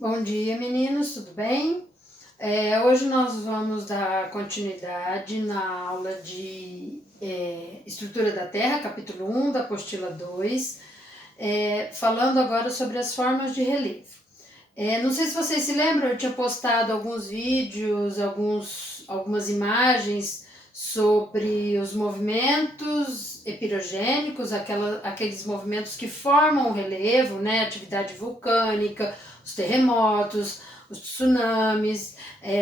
Bom dia, meninos, tudo bem? Hoje nós vamos dar continuidade na aula de Estrutura da Terra, capítulo 1 da apostila 2, falando agora sobre as formas de relevo. Não sei se vocês se lembram, eu tinha postado alguns vídeos, algumas imagens sobre os movimentos epirogênicos, aqueles movimentos que formam o relevo, né? Atividade vulcânica, os terremotos, os tsunamis,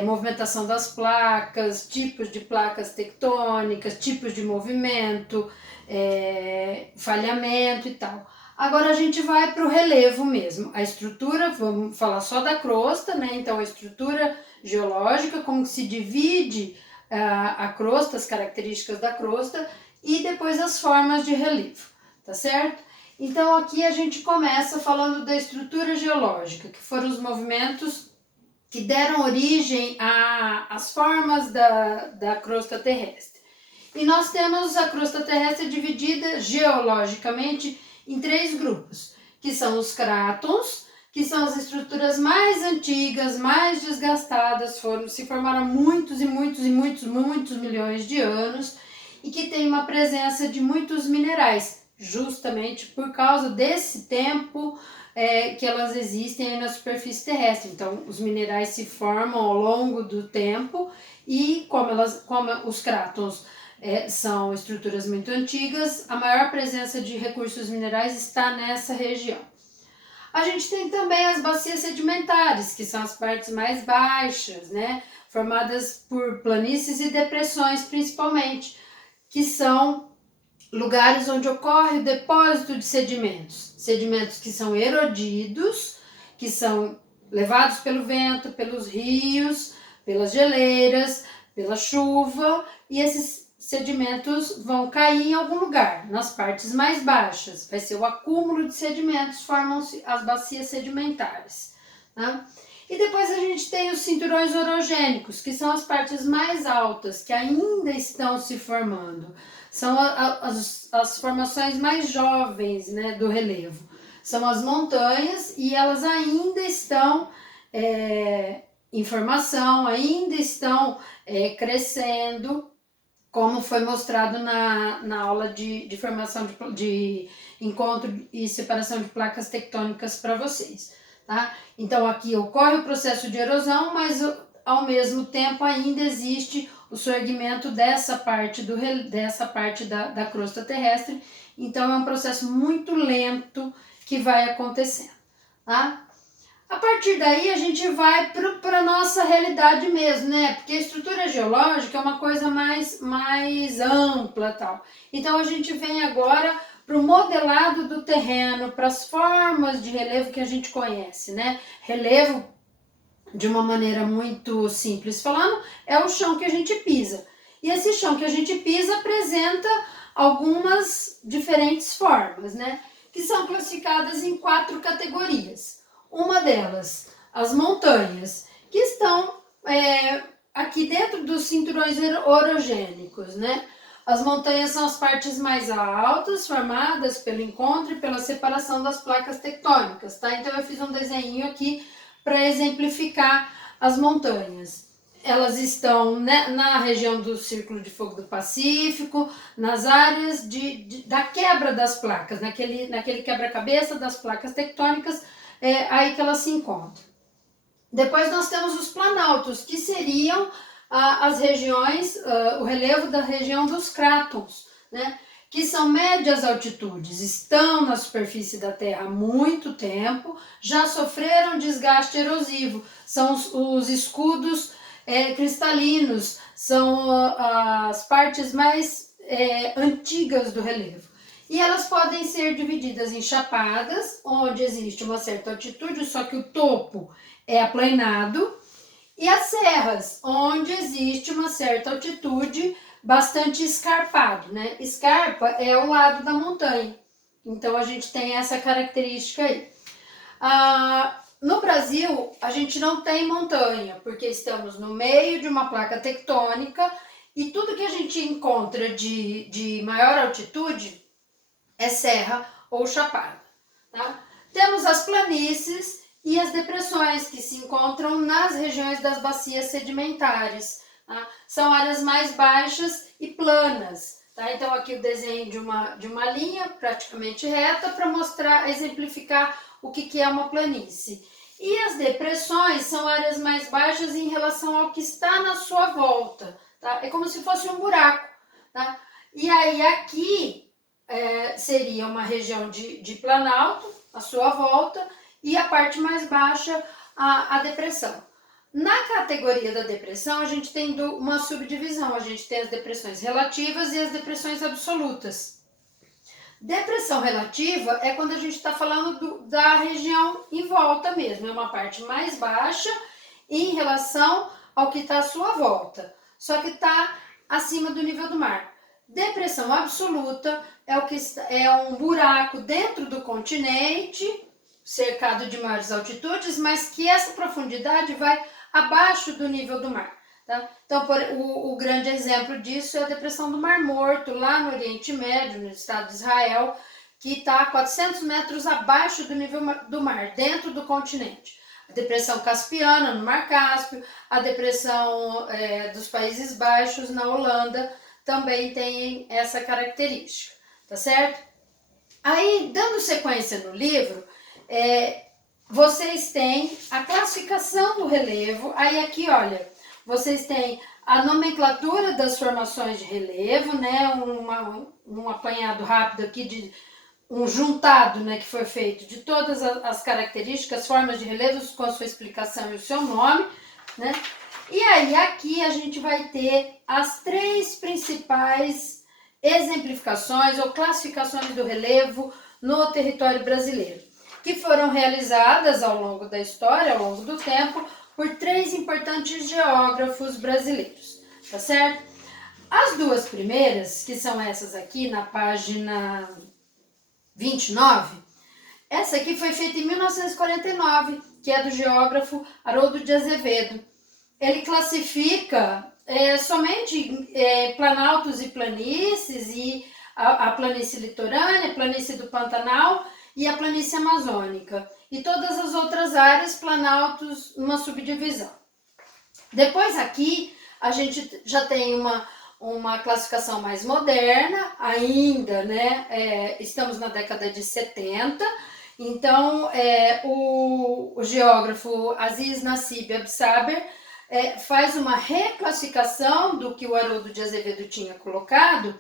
movimentação das placas, tipos de placas tectônicas, tipos de movimento, falhamento e tal. Agora a gente vai para o relevo mesmo. A estrutura, vamos falar só da crosta, né? Então a estrutura geológica, como se divide a crosta, as características da crosta e depois as formas de relevo, tá certo? Então aqui a gente começa falando da estrutura geológica, que foram os movimentos que deram origem às formas da crosta terrestre. E nós temos a crosta terrestre dividida geologicamente em 3 grupos, que são os crátons, que são as estruturas mais antigas, mais desgastadas, se formaram muitos milhões de anos e que tem uma presença de muitos minerais, justamente por causa desse tempo que elas existem aí na superfície terrestre. Então, os minerais se formam ao longo do tempo e como os crátons são estruturas muito antigas, a maior presença de recursos minerais está nessa região. A gente tem também as bacias sedimentares, que são as partes mais baixas, né? Formadas por planícies e depressões principalmente, que são lugares onde ocorre o depósito de sedimentos que são erodidos, que são levados pelo vento, pelos rios, pelas geleiras, pela chuva, e esses sedimentos vão cair em algum lugar, nas partes mais baixas. Vai ser o acúmulo de sedimentos, formam-se as bacias sedimentares. Tá? E depois a gente tem os cinturões orogênicos, que são as partes mais altas, que ainda estão se formando. São as formações mais jovens, né, do relevo. São as montanhas e elas ainda estão em formação, ainda estão crescendo, como foi mostrado na aula de formação de encontro e separação de placas tectônicas para vocês. Tá? Então aqui ocorre o processo de erosão, mas ao mesmo tempo ainda existe o surgimento dessa parte da crosta terrestre. Então é um processo muito lento que vai acontecendo. Tá? A partir daí a gente vai para a nossa realidade mesmo, né? Porque a estrutura geológica é uma coisa mais ampla tal. Então a gente vem agora para o modelado do terreno, para as formas de relevo que a gente conhece, né? Relevo, de uma maneira muito simples falando, é o chão que a gente pisa. E esse chão que a gente pisa apresenta algumas diferentes formas, né? Que são classificadas em 4 categorias. Uma delas, as montanhas, que estão aqui dentro dos cinturões orogênicos, né? As montanhas são as partes mais altas, formadas pelo encontro e pela separação das placas tectônicas, tá? Então eu fiz um desenho aqui para exemplificar as montanhas. Elas estão na região do Círculo de Fogo do Pacífico, nas áreas da quebra das placas, naquele quebra-cabeça das placas tectônicas, aí que elas se encontram. Depois nós temos os planaltos, que seriam as regiões, o relevo da região dos crátons, né? Que são médias altitudes, estão na superfície da Terra há muito tempo, já sofreram desgaste erosivo, são os escudos cristalinos, são as partes mais antigas do relevo. E elas podem ser divididas em chapadas, onde existe uma certa altitude, só que o topo é aplanado, e as serras, onde existe uma certa altitude, bastante escarpado, né? Escarpa é o lado da montanha, então a gente tem essa característica aí. No Brasil, a gente não tem montanha, porque estamos no meio de uma placa tectônica e tudo que a gente encontra de maior altitude é serra ou chapada. Tá? Temos as planícies e as depressões, que se encontram nas regiões das bacias sedimentares. Tá? São áreas mais baixas e planas. Tá? Então aqui o desenho de uma linha praticamente reta para mostrar, exemplificar o que é uma planície. E as depressões são áreas mais baixas em relação ao que está na sua volta. Tá? É como se fosse um buraco. Tá? E aí aqui seria uma região de planalto, à sua volta, e a parte mais baixa, a depressão. Na categoria da depressão, a gente tem uma subdivisão, a gente tem as depressões relativas e as depressões absolutas. Depressão relativa é quando a gente está falando da região em volta mesmo, é uma parte mais baixa em relação ao que está à sua volta, só que está acima do nível do mar. Depressão absoluta é um buraco dentro do continente, cercado de maiores altitudes, mas que essa profundidade vai abaixo do nível do mar. Tá? Então, o grande exemplo disso é a depressão do Mar Morto, lá no Oriente Médio, no estado de Israel, que está a 400 metros abaixo do nível do mar, dentro do continente. A depressão Caspiana, no Mar Cáspio, a depressão dos Países Baixos, na Holanda, também tem essa característica, tá certo? Aí, dando sequência no livro, vocês têm a classificação do relevo. Aí aqui, olha, vocês têm a nomenclatura das formações de relevo, né? Um apanhado rápido aqui, um juntado, né, que foi feito de todas as características, formas de relevos com a sua explicação e o seu nome, né? E aí aqui a gente vai ter as 3 principais exemplificações ou classificações do relevo no território brasileiro, que foram realizadas ao longo da história, ao longo do tempo, por 3 importantes geógrafos brasileiros, tá certo? As 2 primeiras, que são essas aqui na página 29, essa aqui foi feita em 1949, que é do geógrafo Haroldo de Azevedo. Ele classifica somente planaltos e planícies, e a planície litorânea, a planície do Pantanal e a planície amazônica, e todas as outras áreas, planaltos, uma subdivisão. Depois aqui a gente já tem uma classificação mais moderna, ainda, né? Estamos na década de 70, então o geógrafo Aziz Nassib Absaber faz uma reclassificação do que o Haroldo de Azevedo tinha colocado,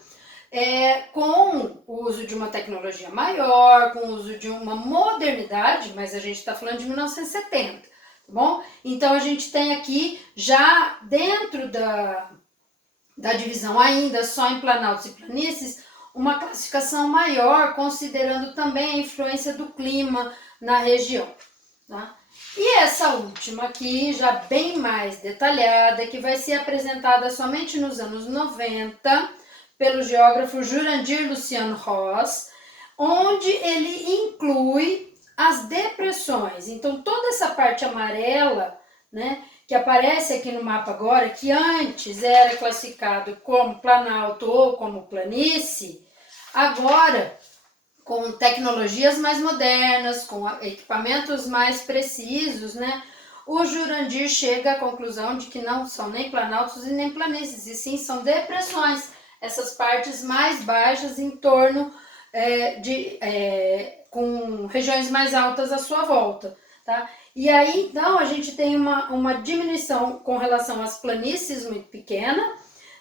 com o uso de uma tecnologia maior, com o uso de uma modernidade, mas a gente está falando de 1970, tá bom? Então a gente tem aqui, já dentro da divisão ainda só em planaltos e planícies, uma classificação maior, considerando também a influência do clima na região, tá? E essa última aqui, já bem mais detalhada, que vai ser apresentada somente nos anos 90, pelo geógrafo Jurandir Luciano Ross, onde ele inclui as depressões. Então, toda essa parte amarela, né, que aparece aqui no mapa agora, que antes era classificado como planalto ou como planície, agora, com tecnologias mais modernas, com equipamentos mais precisos, né, o Jurandir chega à conclusão de que não são nem planaltos e nem planícies, e sim são depressões, essas partes mais baixas em torno com regiões mais altas à sua volta, tá? E aí, então, a gente tem uma diminuição com relação às planícies muito pequena,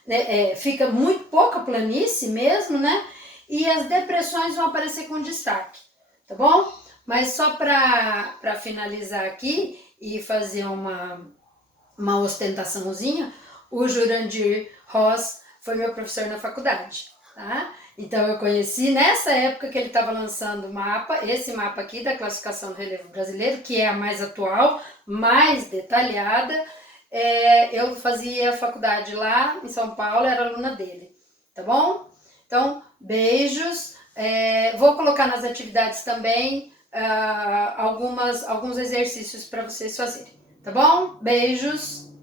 né? Fica muito pouca planície mesmo, né? E as depressões vão aparecer com destaque, tá bom? Mas só para finalizar aqui e fazer uma ostentaçãozinha, o Jurandir Ross foi meu professor na faculdade, tá? Então eu conheci nessa época que ele estava lançando o mapa, esse mapa aqui da classificação do relevo brasileiro, que é a mais atual, mais detalhada. Eu fazia faculdade lá em São Paulo, era aluna dele, tá bom? Então, beijos. Vou colocar nas atividades também alguns exercícios para vocês fazerem, tá bom? Beijos.